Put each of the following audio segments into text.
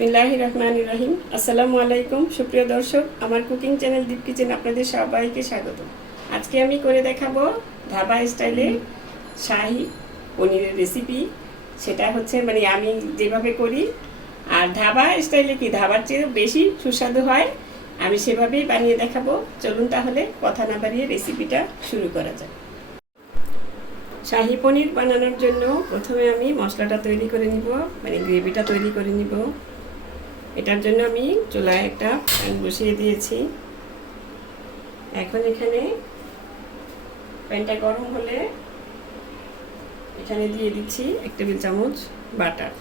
বিসমিল্লাহ রহমান রহিম। আসসালামু আলাইকুম, সুপ্রিয় দর্শক, আমার কুকিং চ্যানেল দীপ কিচেন আপনাদের সবাইকে স্বাগত। আজকে আমি করে দেখাবো ধাবা স্টাইলে শাহি পনিরের রেসিপি সেটা হচ্ছে মানে আমি যেভাবে করি, আর ধাবা স্টাইলে কি? ধাবার চেয়ে বেশি সুস্বাদু হয়। আমি সেভাবেই বানিয়ে দেখাবো। চলুন তাহলে কথা না বাড়িয়ে রেসিপিটা শুরু করা যাক। শাহি পনির বানানোর জন্য প্রথমে আমি মশলাটা তৈরি করে নিব মানে গ্রেভিটা তৈরি করে নিব। এটার জন্য আমি চুলায় একটা প্যান বসিয়ে দিয়েছি। এখন এখানে প্যানটা গরম হলে এখানে দিয়ে দিচ্ছি এক টেবিল চামচ বাটার।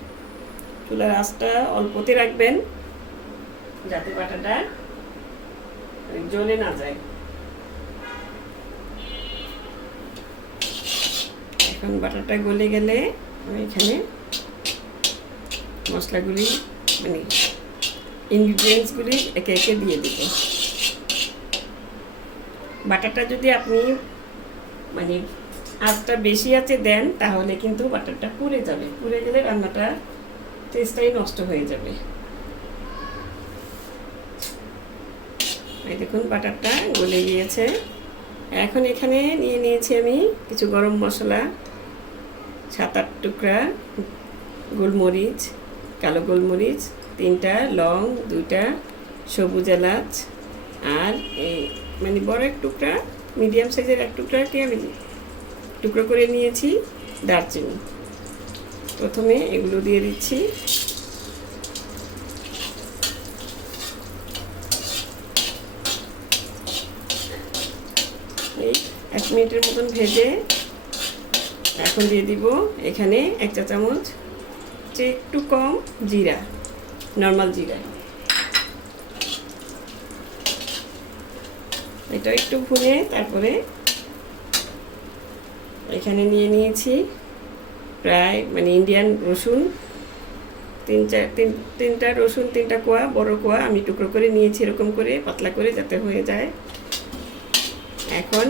চুলার আঁচটা অল্পতে রাখবেন যাতে বাটারটা জ্বলে না যায়। এখন বাটারটা গলে গেলে আমি এখানে মশলাগুলি মানে ইনগ্রিডিয়েন্টসগুলি একে একে দিয়ে দিব। বাটারটা যদি আপনি মানে আঁচটা বেশি আছে দেন, তাহলে কিন্তু বাটারটা পুড়ে যাবে। পুড়ে গেলে রান্নাটা টেস্টটাই নষ্ট হয়ে যাবে। দেখুন, বাটারটা গলে গিয়েছে। এখন এখানে নিয়ে নিয়েছি আমি কিছু গরম মশলা, সাত আট টুকরা গোলমরিচ, কালো গোলমরিচ তিনটা, লং দুইটা, সবুজ এলাচ, আর এই মানে বড় এক টুকরা, মিডিয়াম সাইজের এক টুকরাকে আমি টুকরো করে নিয়েছি দারচিনি। প্রথমে এগুলো দিয়ে দিচ্ছি। এই এক মিনিটের মতন ভেজে এখন দিয়ে দিব এখানে এক চা চামচ যে একটু কম জিরা। নর্মাল জিরা। এটা একটু ভুনে তারপরে এখানে নিয়ে নিয়েছি প্রায় মানে ইন্ডিয়ান রসুন। তিন চার, তিন, তিনটা রসুন, তিনটা কোয়া, বড় কোয়া আমি টুকরো করে নিয়েছি এরকম করে, পাতলা করে যাতে হয়ে যায়। এখন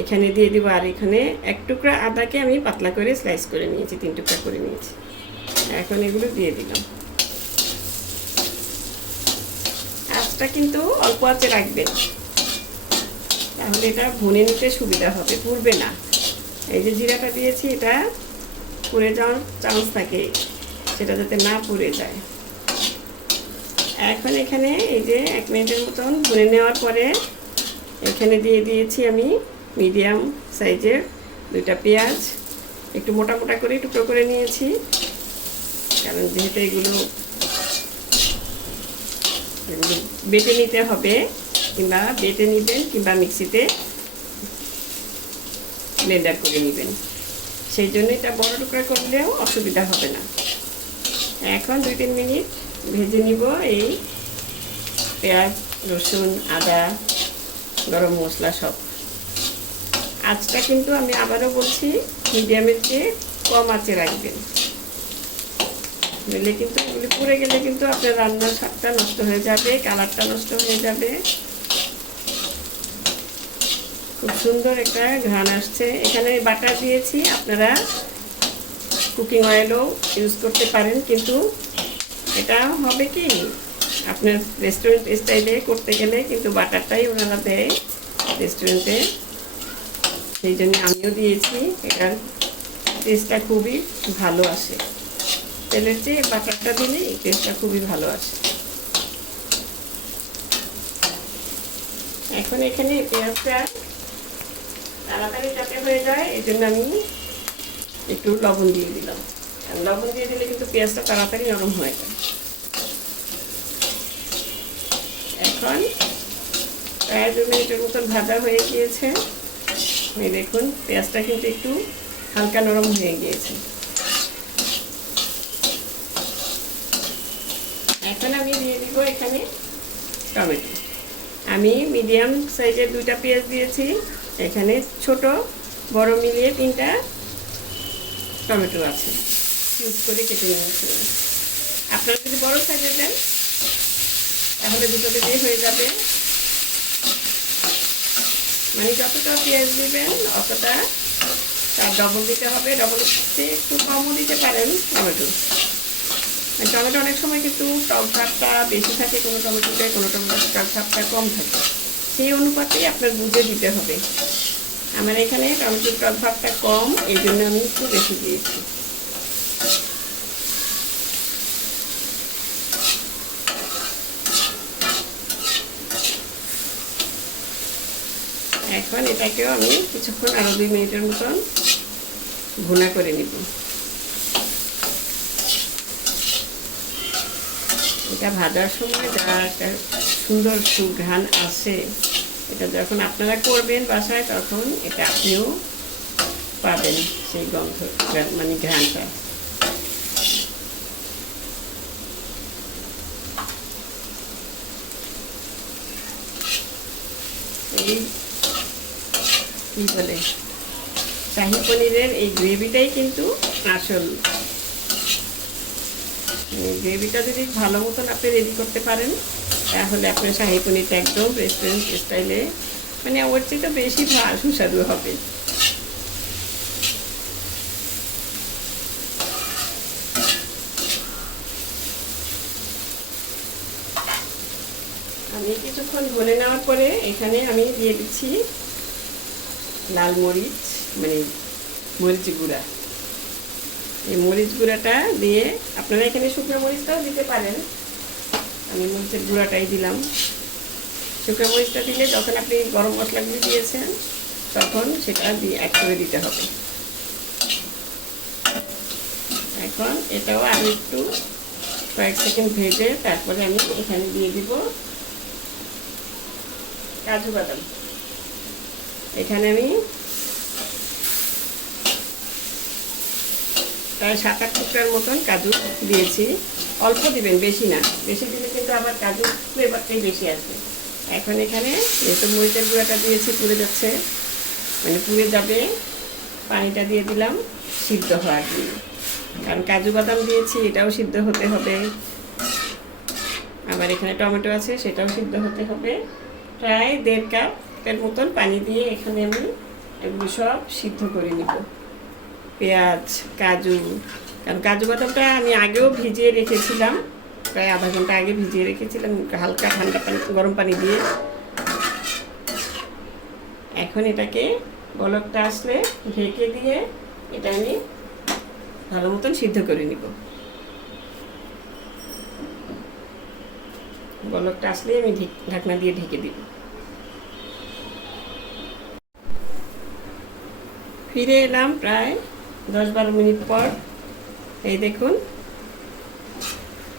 এখানে দিয়ে দিব আর এখানে এক টুকরা আদাকে আমি পাতলা করে স্লাইস করে নিয়েছি, তিন টুকরা করে নিয়েছি। এখন এগুলো দিয়ে দিলাম। আঁচটা কিন্তু অল্প আঁচে রাখবেন। তাহলে এটা ভুনে নিতে সুবিধা হবে, পুড়বে না। এই যে জিরাটা দিয়েছি, এটা পুড়ে যাওয়ার চান্স থাকে, সেটা যাতে না পুড়ে যায়। এখন এখানে এই যে এক মিনিটের মতন ভুনে নেওয়ার পরে এখানে দিয়ে দিয়েছি আমি মিডিয়াম সাইজের দুইটা পেঁয়াজ। একটু মোটা মোটা করে টুকরো করে নিয়েছি, কারণ যেহেতু এগুলো বেটে নিতে হবে কিংবা বেটে নেবেন কিংবা মিক্সিতে ব্লেন্ডার করে নেবেন। সেই জন্য এটা বড় টুকরা করলেও অসুবিধা হবে না। এখন দুই তিন মিনিট ভেজে নিব এই পেঁয়াজ, রসুন, আদা, গরম মশলা সব। আজটা কিন্তু আমি আবারও বলছি, মিডিয়ামের চেয়ে কম আঁচে রাখবেন। নইলে কিন্তু এগুলি পুড়ে গেলে কিন্তু আপনার রান্নার স্বাদটা নষ্ট হয়ে যাবে, কালারটা নষ্ট হয়ে যাবে। খুব সুন্দর একটা ঘ্রাণ আসছে। এখানে বাটার দিয়েছি, আপনারা কুকিং অয়েলও ইউজ করতে পারেন, কিন্তু এটা হবে কি? আপনার রেস্টুরেন্ট স্টাইলে করতে গেলে কিন্তু বাটারটাই ওনারা দেয় রেস্টুরেন্টে সেই জন্য আমিও দিয়েছি, এটার টেস্টটা খুবই ভালো আসে। তেলের চেয়ে বাটারটা দিলে এই টেস্টটা খুবই ভালো আসে। এখন এখানে পেঁয়াজটা তাড়াতাড়ি যাতে হয়ে যায়, এই জন্য আমি একটু লবণ দিয়ে দিলাম। লবণ দিয়ে দিলে কিন্তু পেঁয়াজটা তাড়াতাড়ি নরম হয়ে যায়। এখন প্রায় দু মিনিটের মতন ভাজা হয়ে গিয়েছে। দেখুন, পেঁয়াজটা কিন্তু একটু হালকা নরম হয়ে গিয়েছে। এখন আমি দিয়ে দিব এখানে। টমেটো আমি মিডিয়াম সাইজের দুইটা পেঁয়াজ দিয়েছি। এখানে ছোট বড় মিলিয়ে তিনটা টমেটো আছে। ইউজ করে কেটে নিয়েছি। আপনারা যদি বড় সাইজের দেন তাহলে দুটো দিয়ে হয়ে যাবে। মানে যতটা পেঁয়াজ দিবেন অতটা তার ডবল দিতে হবে। ডবল একটু কমও দিতে পারেন টমেটো। টমেটো অনেক সময় কিন্তু টক বেশি থাকে, কোনো টমেটোতে কোনো টমেটোতে টক কম থাকে। সেই অনুপাতেই আপনার বুঝে দিতে হবে। আমার এখানে টমেটোর টক কম, এই জন্য আমি একটু বেশি দিয়েছি। এখন এটাকেও আমি কিছুক্ষণ আরও দুই মিনিটের মতন ভুনা করে নিব। এটা ভাজার সময় যা একটা সুন্দর সুঘ্রাণ আছে, এটা যখন আপনারা করবেন বাসায়, তখন এটা আপনিও পাবেন সেই গন্ধ মানে ঘ্রাণটা। এই কি বলে? শাহি পনিরের এই গ্রেভিটাই কিন্তু আসল গ্রেভিটা যদি ভালো মতন আপনি রেডি করতে পারেন, তাহলে আপনার শাহি পনিরটা একদম রেস্টুরেন্ট স্টাইলে মানে ওর চেয়ে বেশি সুস্বাদু হবে। আমি কিছুক্ষণ ভরে নেওয়ার পরে এখানে আমি দিয়ে দিচ্ছি লাল মরিচ মানে মরিচ গুঁড়া। এই মরিচ গুঁড়াটা দিয়ে আপনারা এখানে শুকনো মরিচটাও দিতে পারেন। আমি মরিচের গুঁড়াটাই দিলাম। শুকনো মরিচটা দিলে যখন আপনি গরম মশলাগুলি দিয়েছেন, তখন সেটা দিয়ে অ্যাড করে দিতে হবে। এখন এটাও আমি একটু কয়েক সেকেন্ড ভেজে তারপরে আমি এখানে দিয়ে দিব কাজু বাদাম। এখানে আমি প্রায় সাত আট টুকরার মতন কাজু দিয়েছি। অল্প দিবেন, বেশি না। বেশি দিলে কিন্তু আবার কাজু ফ্লেভারটাই বেশি আসবে। এখন এখানে যেহেতু মরিচের গুঁড়াটা দিয়েছি, পুড়ে যাচ্ছে। মানে পুড়ে যাবে। পানিটা দিয়ে দিলাম সিদ্ধ হওয়ার জন্য। কারণ কাজু বাদাম দিয়েছি, এটাও সিদ্ধ হতে হবে। আবার এখানে টমেটো আছে, সেটাও সিদ্ধ হতে হবে। প্রায় দেড় কাপের মতন পানি দিয়ে এখানে আমি এগুলো সব সিদ্ধ করে নিব। পেঁয়াজ, কাজু। কারণ কাজু বাদামটা আমি আগেও ভিজিয়ে রেখেছিলাম। প্রায় আধা ঘণ্টা আগে ভিজিয়ে রেখেছিলাম হালকা ঠান্ডা পানি, গরম পানি দিয়ে। এখন এটাকে বলকটা আসলে ঢেকে দিয়ে এটা আমি ভালো মতন সিদ্ধ করে নিব। বলকটা আসলে আমি ঢেক- ঢাকনা দিয়ে ঢেকে দিব। ফিরে এলাম প্রায় দশ বারো মিনিট পর, এই দেখুন,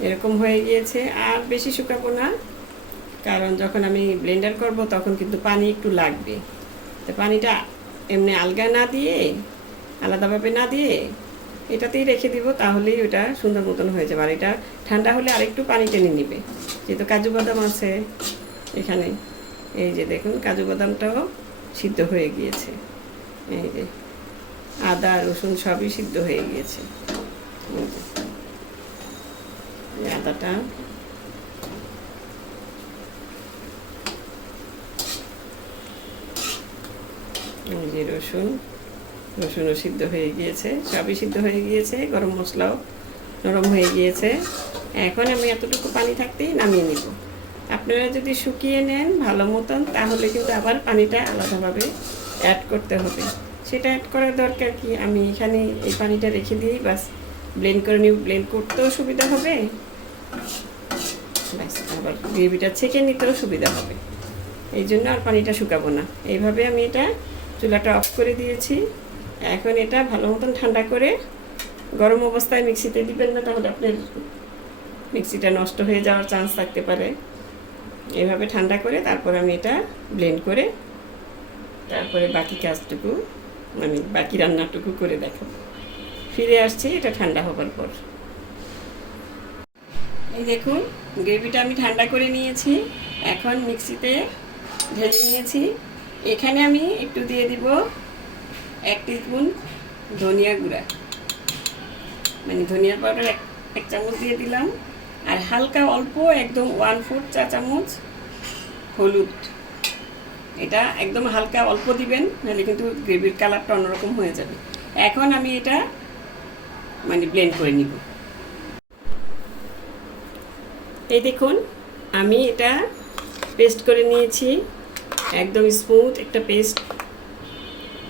এরকম হয়ে গিয়েছে। আর বেশি শুকাবো না, কারণ যখন আমি ব্লেন্ডার করব তখন কিন্তু পানি একটু লাগবে। তো পানিটা এমনি আলগা না দিয়ে, আলাদাভাবে না দিয়ে এটাতেই রেখে দিব, তাহলেই ওটা সুন্দর মতন হয়ে যাবে। আর এটা ঠান্ডা হলে আরেকটু পানি টেনে নিবে। যেহেতু কাজু বাদাম আছে এখানে, এই যে দেখুন, কাজু বাদামটাও সিদ্ধ হয়ে গিয়েছে। এই যে আদা, রসুন সবই সিদ্ধ হয়ে গিয়েছে। আদাটা। যে রসুন, রসুনও সিদ্ধ হয়ে গিয়েছে, সবই সিদ্ধ হয়ে গিয়েছে, গরম মশলাও নরম হয়ে গিয়েছে। এখন আমি এতটুকু পানি থাকতেই নামিয়ে নিব। আপনারা যদি শুকিয়ে নেন ভালো মতন, তাহলে কিন্তু আবার পানিটা আলাদাভাবে অ্যাড করতে হবে। সেটা অ্যাড করার দরকার কি? আমি এখানে এই পানিটা রেখে দিয়েই বাস ব্লেন্ড করে নিব। ব্লেন্ড করতেও সুবিধা হবে। ব্যাস আবার গ্রেভিটা ছেঁকে নিতেও সুবিধা হবে। এই জন্য আর পানিটা শুকাবো না। এইভাবে আমি এটা চুলাটা অফ করে দিয়েছি। এখন এটা ভালো মতন ঠান্ডা করে গরম অবস্থায় মিক্সিতে দিবেন না, তাহলে আপনার মিক্সিটা নষ্ট হয়ে যাওয়ার চান্স থাকতে পারে। এভাবে ঠান্ডা করে তারপর আমি এটা ব্লেন্ড করে তারপরে বাকি কাজটুকু মানে বাকি রান্নাটুকু করে দেখাবো ফিরে আসছি, এটা ঠান্ডা হবার পর। এই দেখুন, গ্রেভিটা আমি ঠান্ডা করে নিয়েছি। এখন মিক্সিতে ঢেলে নিয়েছি। এখানে আমি একটু দিয়ে দিব এক টিস্পুন ধনিয়া গুঁড়া। মানে ধনিয়া পাউডার এক এক চামচ দিয়ে দিলাম। আর হালকা অল্প একদম ওয়ান ফোর চা চামচ হলুদ। এটা একদম হালকা অল্প দিবেন, নাহলে কিন্তু গ্রেভির কালারটা অন্যরকম হয়ে যাবে। এখন আমি এটা মানে ব্লেন্ড করে নিব। এই দেখুন, আমি এটা পেস্ট করে নিয়েছি। একদম স্মুথ একটা পেস্ট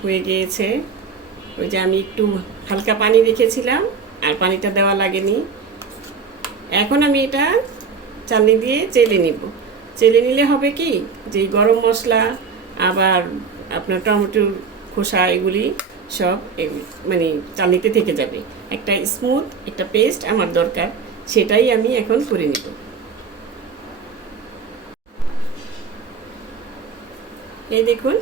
হয়ে গিয়েছে। ওই যে আমি একটু হালকা পানি রেখেছিলাম, আর পানিটা দেওয়া লাগেনি। এখন আমি এটা চালনি দিয়ে চেলে নিব। চেলে নিলে হবে কি? যে গরম মশলা, আবার আপনার টমেটোর খোসা, এগুলি সব মানে চালনিতে থেকে যাবে। একটা স্মুথ একটা পেস্ট আমার দরকার, সেটাই আমি এখন করে নিব। এই দেখুন,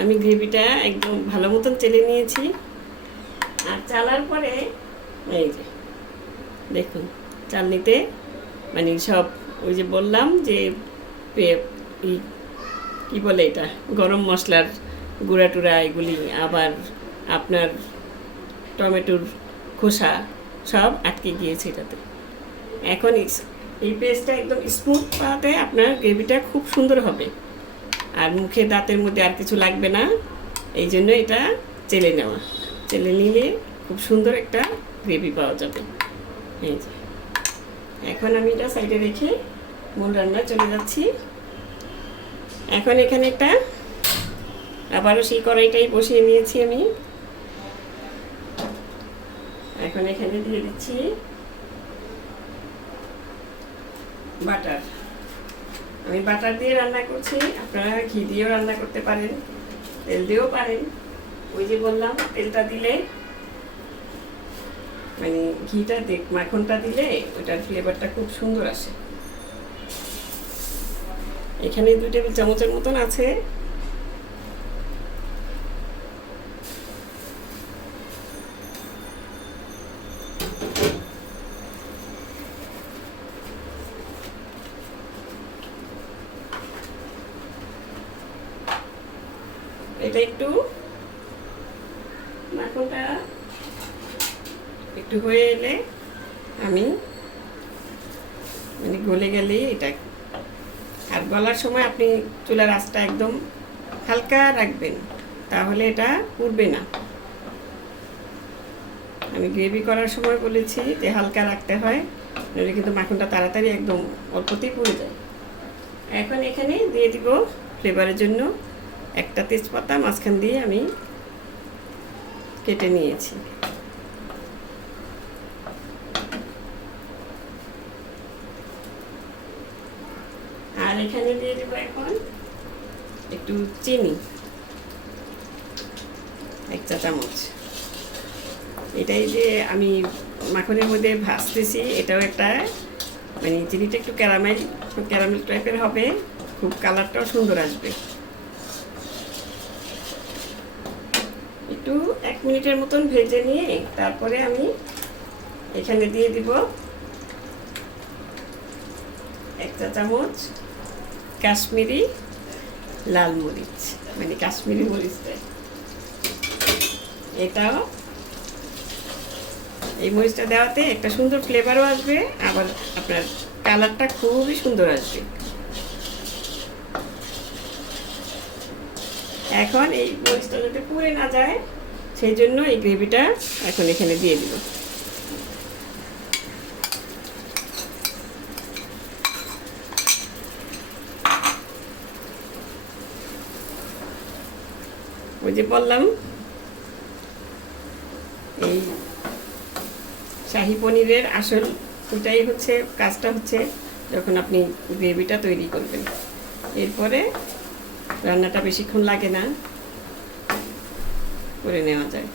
আমি গ্রেভিটা একদম ভালো মতন চেলে নিয়েছি। আর চালার পরে, এই যে, দেখুন, চালনিতে মানে সব ওই যে বললাম যে কী বলে এটা? গরম মশলার গুঁড়া টুড়া এগুলি, আবার আপনার টমেটোর খোসা সব আটকে গিয়েছে এটাতে। এখন এই পেস্টটা একদম স্মুথ পাতে আপনার গ্রেভিটা খুব সুন্দর হবে। আর মুখে দাঁতের মধ্যে আর কিছু লাগবে না। এই জন্য এটা চেলে নেওয়া। চেলে নিলে খুব সুন্দর একটা গ্রেভি পাওয়া যাবে। এই যে। এখন আমি এটা সাইডে রেখে মূল রান্না চলে যাচ্ছি। এখন এখানে একটা আবারও সেই কড়াইটাই বসিয়ে নিয়েছি আমি। এখন এখানে দিয়ে দিচ্ছি বাটার। আমি বাটার দিয়ে রান্না করছি, আপনারা ঘি দিয়েও রান্না করতে পারেন, তেল দিয়েও পারেন। ওই যে বললাম, তেলটা দিলে মানে ঘিটা দেখ মাখনটা দিলে ওটার ফ্লেভারটা খুব সুন্দর আসে। এখানে দু টেবিল চামচের মতন আছে। এটা একটু মাখনটা একটু হয়ে এলে আমি মানে গলে গেলেই এটা গলার সময় আপনি চুলার আঁচটা একদম হালকা রাখবেন, তাহলে এটা পুড়বে না। আমি গ্রেভি করার সময় বলেছি যে হালকা রাখতে হয়, নইলে কিন্তু মাখনটা তাড়াতাড়ি একদম অল্পতেই পুড়ে যায়। এখন এখানে দিয়ে দিব ফ্লেভারের জন্য একটা তেজপাতা, মাঝখান দিয়ে আমি কেটে নিয়েছি। আর এখানে দিয়ে দেবো এখন একটু চিনি, এক চা চামচ। এটাই যে আমি মাখনের মধ্যে ভাজতেছি, এটাও একটা মানে চিনিটা একটু ক্যারামেল ক্যারামেল টাইপের হবে, খুব কালারটাও সুন্দর আসবে। একটু এক মিনিটের মতন ভেজে নিয়ে তারপরে আমি এখানে দিয়ে দিব এক চা চামচ কাশ্মীরি লাল মরিচ। মানে কাশ্মীরি মরিচটা। এটাও। এই মরিচটা দেওয়াতে একটা সুন্দর ফ্লেভারও আসবে, আবার আপনার কালারটা খুবই সুন্দর আসবে। এখন এই মরিচটা যাতে পুড়ে না যায়, সেই জন্য এই গ্রেভিটা এখন এখানে দিয়ে দিব। ওই যে বললাম, এই শাহি পনিরের আসল, ওইটাই হচ্ছে, কাজটা হচ্ছে যখন আপনি গ্রেভিটা তৈরি করবেন। এরপরে রান্নাটা বেশিক্ষণ লাগে না, করে নেওয়া যায়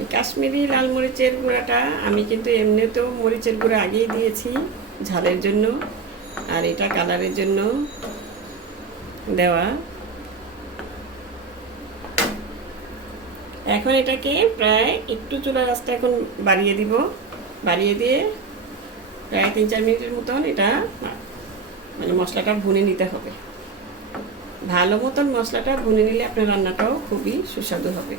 এই কাশ্মীরি লাল মরিচের গুঁড়াটা আমি কিন্তু এমনিতেও মরিচের গুঁড়া আগেই দিয়েছি ঝালের জন্য, আর এটা কালারের জন্য দেওয়া। এখন এটাকে প্রায় একটু চুলার রাস্তা এখন বাড়িয়ে দিব। বাড়িয়ে দিয়ে প্রায় তিন চার মিনিটের মতন এটা মানে মশলাটা ভুনে নিতে হবে। ভালো মতন মশলাটা ভুনে নিলে আপনার রান্নাটাও খুবই সুস্বাদু হবে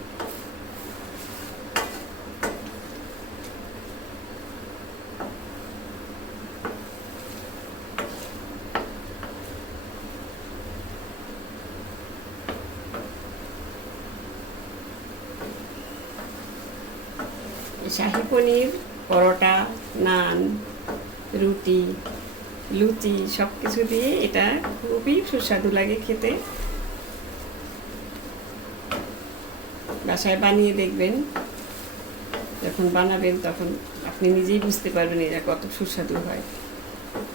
শাহি পনির পরোটা নান রুটি লুচি সব কিছু দিয়ে এটা খুবই সুস্বাদু লাগে খেতে। বাসায় বানিয়ে দেখবেন, যখন বানাবেন তখন আপনি নিজেই বুঝতে পারবেন এটা কত সুস্বাদু হয়।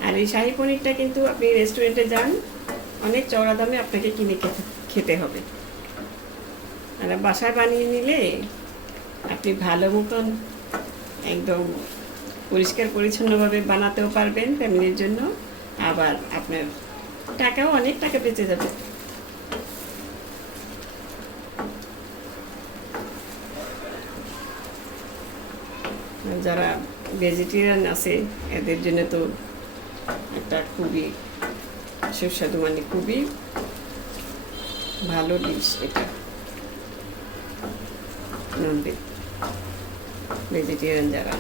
আর এই শাহি পনিরটা কিন্তু আপনি রেস্টুরেন্টে যান, অনেক চড়া দামে আপনাকে কিনে খেতে হবে। আর বাসায় বানিয়ে নিলে আপনি ভালো মতন একদম পরিষ্কার পরিচ্ছন্নভাবে বানাতেও পারবেন ফ্যামিলির জন্য। আবার আপনার টাকাও অনেক টাকা বেঁচে যাবে। যারা ভেজিটেরিয়ান আছে, এদের জন্য তো একটা খুবই সুস্বাদু মানে খুবই ভালো ডিশ এটা। ভেজিটেরিয়ান যারা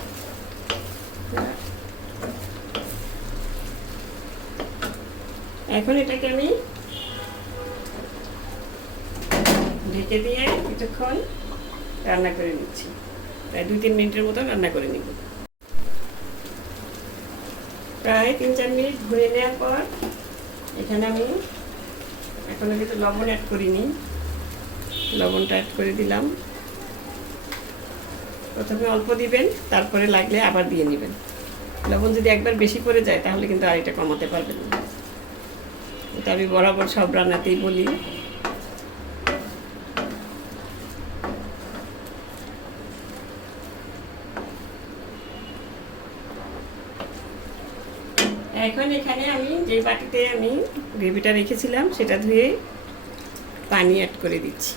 এখন এটাকে আমি ঢেকে দিয়ে কিছুক্ষণ রান্না করে নিচ্ছি। প্রায় দুই তিন মিনিটের মতো রান্না করে নিব। প্রায় তিন চার মিনিট ঘুরে নেওয়ার পর এখানে আমি এখনও কিন্তু লবণ অ্যাড করিনি। লবণটা অ্যাড করে দিলাম। প্রথমে অল্প দিবেন, তারপরে লাগলে আবার দিয়ে নেবেন। লবণ যদি একবার বেশি পড়ে যায়, তাহলে কিন্তু আর এটা কমাতে পারবেন না। এটা আমি বরাবর সব রান্নাতেই বলি। এখন এখানে আমি যে বাটিতে আমি গ্রেভিটা রেখেছিলাম, সেটা ধুয়ে পানি অ্যাড করে দিচ্ছি।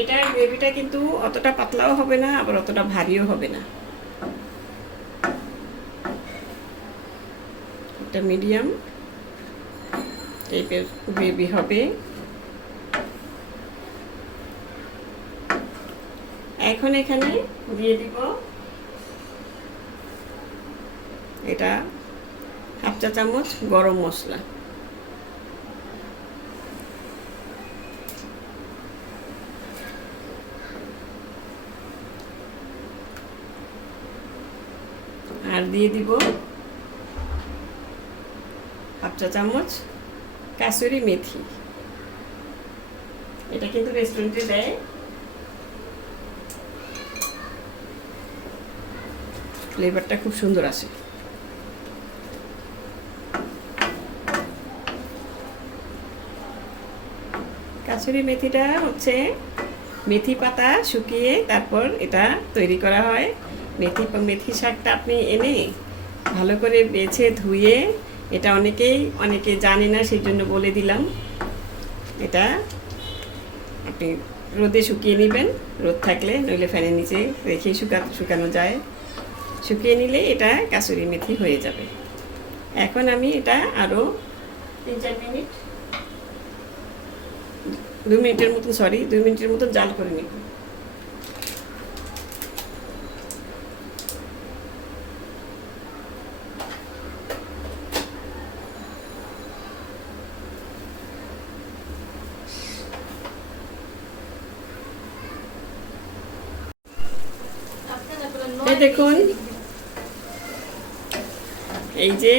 এটা গ্রেভিটা কিন্তু অতটা পাতলাও হবে না, আবার অতটা ভারীও হবে না। এটা মিডিয়াম। টাইপের গ্রেভি হবে। এখন এখানে দিয়ে দিব এটা হাফ চা চামচ গরম মশলা। আর দিয়ে দিব হাফ চা চামচ কাসুরি মেথি। এটা কিন্তু রেস্টুরেন্টে দেয়। ফ্লেভারটা খুব সুন্দর আসে কাসুরি মেথিটা হচ্ছে মেথি পাতা শুকিয়ে তারপর এটা তৈরি করা হয়। মেথি মেথি শাকটা আপনি এনে ভালো করে বেছে ধুয়ে এটা অনেকেই, অনেকে জানে না সেই জন্য বলে দিলাম। এটা আপনি রোদে শুকিয়ে নেবেন। রোদ থাকলে নইলে ফ্যানের নিচে রেখে শুকা শুকানো যায়। শুকিয়ে নিলে এটা কাসুরি মেথি হয়ে যাবে। এখন আমি এটা আরও তিন চার মিনিট, দু মিনিটের মতন সরি দুই মিনিটের মতন জাল করে নিব এই দেখুন। এই যে,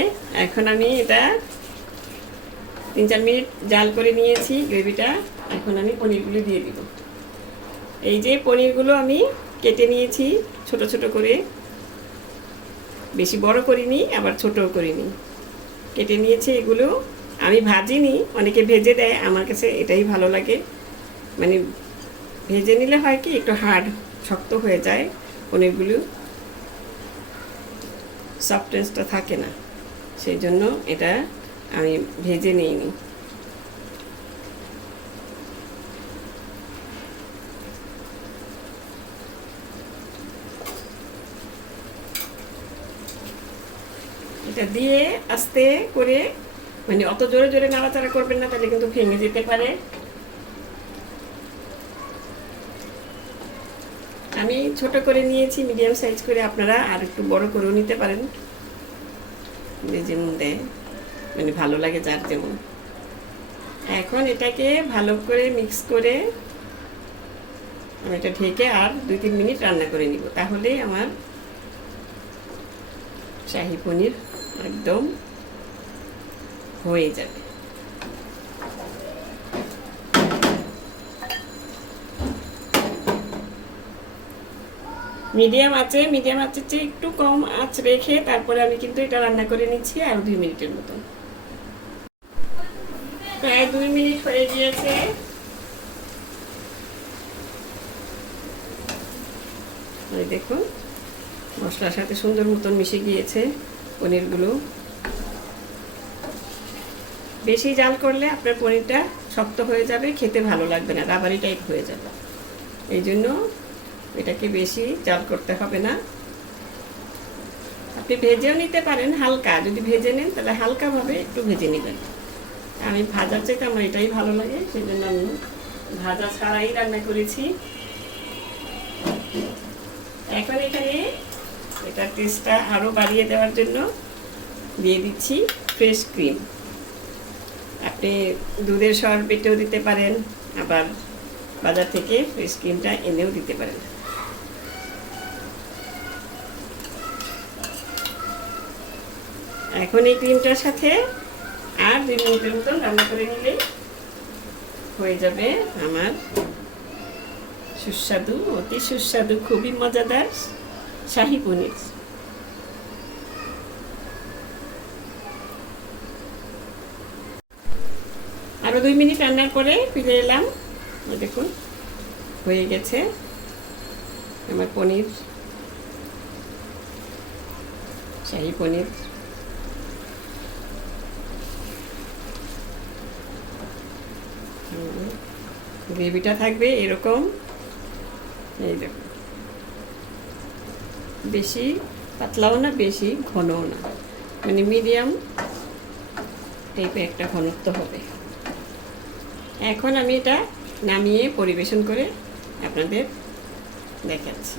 এখন আমি এটা তিন চার মিনিট জাল করে নিয়েছি গ্রেভিটা। এখন আমি পনিরগুলো দিয়ে দিব। এই যে পনিরগুলো আমি কেটে নিয়েছি, ছোট ছোট করে। বেশি বড় করিনি, আবার ছোটও করিনি। কেটে নিয়েছি এগুলো। আমি ভাজিনি, অনেকে ভেজে দেয়, আমার কাছে এটাই ভালো লাগে। মানে ভেজে নিলে হয় কি, একটু হার্ড শক্ত হয়ে যায় পনিরগুলো। সফটেন্সটা থাকে না। সেই জন্য এটা আমি ভেজে নিইনি। এটা দিয়ে আস্তে করে মানে অত জোরে জোরে নাড়াচাড়া করবেন না, তাহলে কিন্তু ভেঙে যেতে পারে। আমি ছোট করে নিয়েছি, মিডিয়াম সাইজ করে আপনারা আর একটু বড় করেও নিতে পারেন। যেমন দেয় মানে ভালো লাগে যার যেমন। এখন এটাকে ভালো করে মিক্স করে আমি এটা ঢেকে আর দুই তিন মিনিট রান্না করে নিব। তাহলেই আমার শাহি পনির একদম হয়ে যাবে। মিডিয়াম আছে, মিডিয়াম আঁচের চেয়ে একটু কম আঁচ রেখে তারপরে আমি কিন্তু এটা রান্না করে নিচ্ছি আর দুই মিনিটের মতন প্রায় দুই মিনিট হয়ে গিয়েছে। ওই দেখুন, মশলার সাথে সুন্দর মতন মিশে গিয়েছে পনিরগুলো। বেশি জাল করলে আপনার পনিরটা শক্ত হয়ে যাবে, খেতে ভালো লাগবে না, রাবারি টাইপ হয়ে যাবে। এই জন্য এটাকে বেশি জাল করতে হবে না। আপনি ভেজেও নিতে পারেন হালকা। যদি ভেজে নেন, তাহলে হালকাভাবে একটু ভেজে নেবেন। আমি ভাজার চাইতে আমার এটাই ভালো লাগে সেই জন্য আমি ভাজা ছাড়াই রান্না করেছি। এখন এখানে এটা টেস্টটা আরও বাড়িয়ে দেওয়ার জন্য দিয়ে দিচ্ছি ফ্রেশ ক্রিম আপনি দুধের শরবেটেও দিতে পারেন, আবার বাজার থেকে ফ্রেশ ক্রিমটা এনেও দিতে পারেন। এখন এই ক্রিমটার সাথে আর দুই মিনিটের মতন রান্না করে নিলেই হয়ে যাবে আমার সুস্বাদু, অতি সুস্বাদু, খুবই মজাদার শাহি পনির। আরও দুই মিনিট রান্নার পরে ফিরে এলাম। দেখুন, হয়ে গেছে আমার পনির, শাহি পনির। গ্রেভিটা থাকবে এরকম। এই দেখুন বেশি পাতলাও না, বেশি ঘনও না। মানে মিডিয়াম টাইপের একটা ঘনত্ব হবে। এখন আমি এটা নামিয়ে পরিবেশন করে আপনাদের দেখাচ্ছি।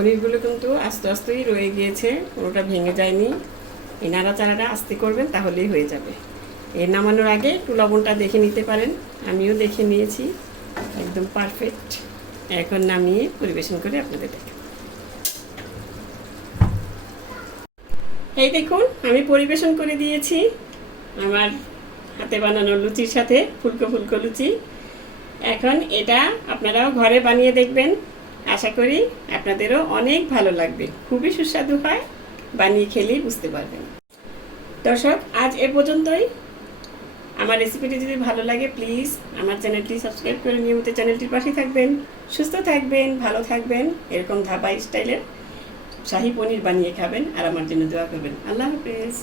পনিরগুলো কিন্তু আস্তে আস্তেই রয়ে গিয়েছে, পুরোটা ভেঙে যায়নি। এই নাড়াচাড়াটা আস্তে করবেন তাহলেই হয়ে যাবে। এর নামানোর আগে একটু লবণটা দেখে নিতে পারেন। আমিও দেখে নিয়েছি, একদম পারফেক্ট এখন নামিয়ে পরিবেশন করে আপনাদের এই দেখুন, আমি পরিবেশন করে দিয়েছি আমার হাতে বানানো লুচির সাথে, ফুলকো ফুলকো লুচি। এখন এটা আপনারাও ঘরে বানিয়ে দেখবেন। আশা করি আপনাদেরও অনেক ভালো লাগবে। খুবই সুস্বাদু হয়, বানিয়ে খেলেই বুঝতে পারবেন। দর্শক, আজ এ পর্যন্তই। আমার রেসিপিটি যদি ভালো লাগে প্লিজ আমার চ্যানেলটি সাবস্ক্রাইব করে নিয়মিত চ্যানেলটির পাশে থাকবেন। সুস্থ থাকবেন, ভালো থাকবেন, এরকম ধাবা স্টাইলের শাহি পনির বানিয়ে খাবেন আর আমার জন্য দোয়া করবেন। আল্লাহ হাফেজ।